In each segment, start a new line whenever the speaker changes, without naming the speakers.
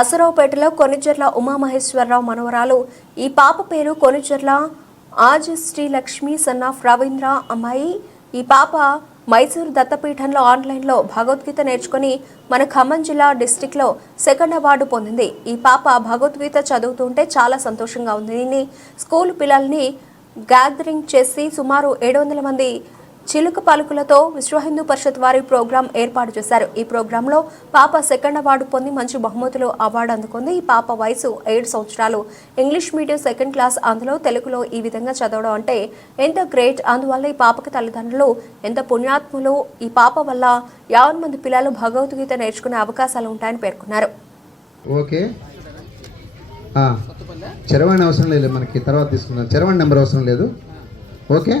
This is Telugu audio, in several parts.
అసరావుపేటలో కొనిచెర్ల ఉమామహేశ్వరరావు మనవరాలు. ఈ పాప పేరు కొనిచెర్ల ఆజ్ శ్రీ లక్ష్మి సన్ ఆఫ్ రవీంద్ర అమ్మాయి. ఈ పాప మైసూరు దత్తపీఠంలో ఆన్లైన్లో భగవద్గీత నేర్చుకుని మన ఖమ్మం జిల్లా డిస్టిక్లో సెకండ్ అవార్డు పొందింది. ఈ పాప భగవద్గీత చదువుతుంటే చాలా సంతోషంగా ఉంది. దీన్ని స్కూల్ పిల్లల్ని గ్యాదరింగ్ చేసి సుమారు ఏడు వందల మంది చిలుక పలుకులతో విశ్వ హిందూ పరిషత్ వారి ప్రోగ్రాం ఏర్పాటు చేశారు. ఈ ప్రోగ్రాంలో పాప సెకండ్ అవార్డు పొంది మంచి బహుమతులు అవార్డు అందుకుంది. ఈ పాప వయసు ఏడు సంవత్సరాలు. ఇంగ్లీష్ మీడియం సెకండ్ క్లాస్ అందులో తెలుగులో ఈ విధంగా చదవడం అంటే ఎంత గ్రేట్. అందువల్ల ఈ పాపకి తల్లిదండ్రులు ఎంత పుణ్యాత్ములు. ఈ పాప వల్ల యావన్ మంది పిల్లలు భగవద్గీత నేర్చుకునే అవకాశాలు ఉంటాయని పేర్కొన్నారు.
ఓకే. చరవాణి అవసరం లేదు మనకి. తర్వాత తీసుకుందాం. చరవాణి నెంబర్ అవసరం లేదు. ఓకే.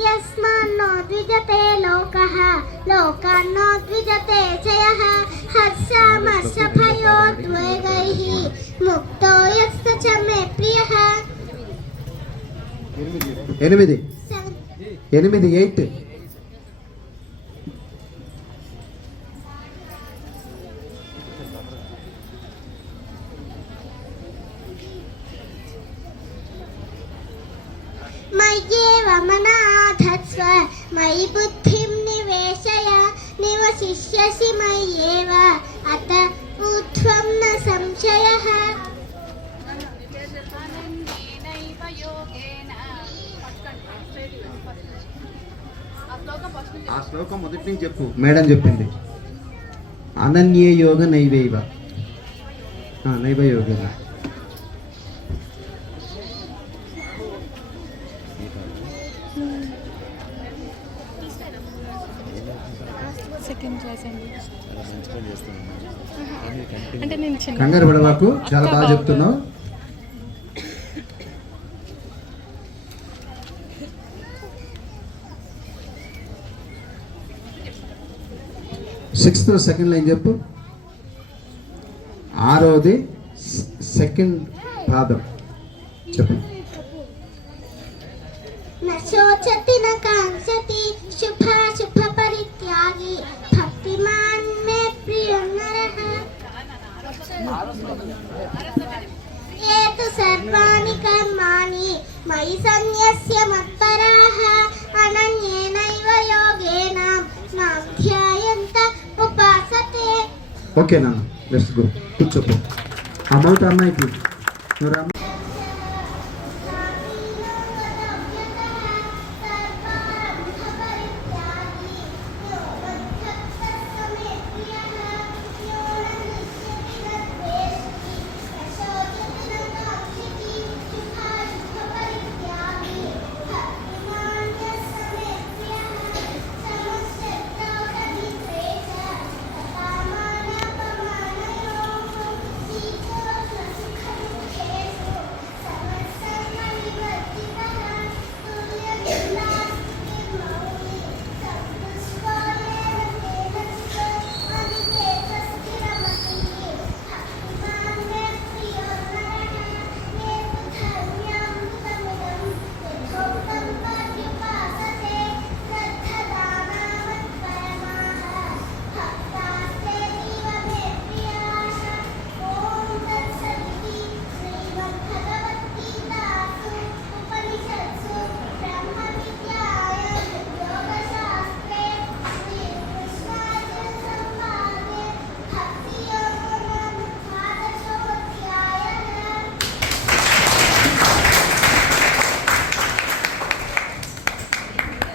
యస్మాన్నో ద్విజతే లోకః లోకాన్నో ద్విజతే చయః హర్షామర్షభయోద్వేగైః ముక్తో యస్య చ మే ప్రియః
ఎనిమిది
సం-
ఎనిమిది ఎయిట్
మయ్యేవ బుద్ధిం నివేశయ నివసిష్యసి మయ్యేవ అత ఊర్ధ్వం న సంశయః
ఆనందేనైవ యోగేన ఆ శ్లోకం
మొదటి నుంచి చెప్పు. మేడం చెప్పింది. అనన్య యోగ నైవేవ. ఆ, నైవ యోగ
సెకండ్ క్లాస్ అండి అంటే నేను చిన్న
కంగారు పడవాకు చాలా బాగా చెప్తున్నావు. సిక్స్త్ సెకండ్ లైన్ చెప్పు. ఆరోది సెకండ్ పాదం. చెప్పు.
న శోచతి న ఏతు సర్వాణి కర్మాణి మయి సన్యస్య మత్పరాః అనన్యేనైవ యోగేన మాం ధ్యాయంత ఉపాసతే.
ఓకే నాన్న లెట్స్ గో కూర్చోపో అమౌంట్ అమ్మాయికి. నువ్వు రా. అమ్మ.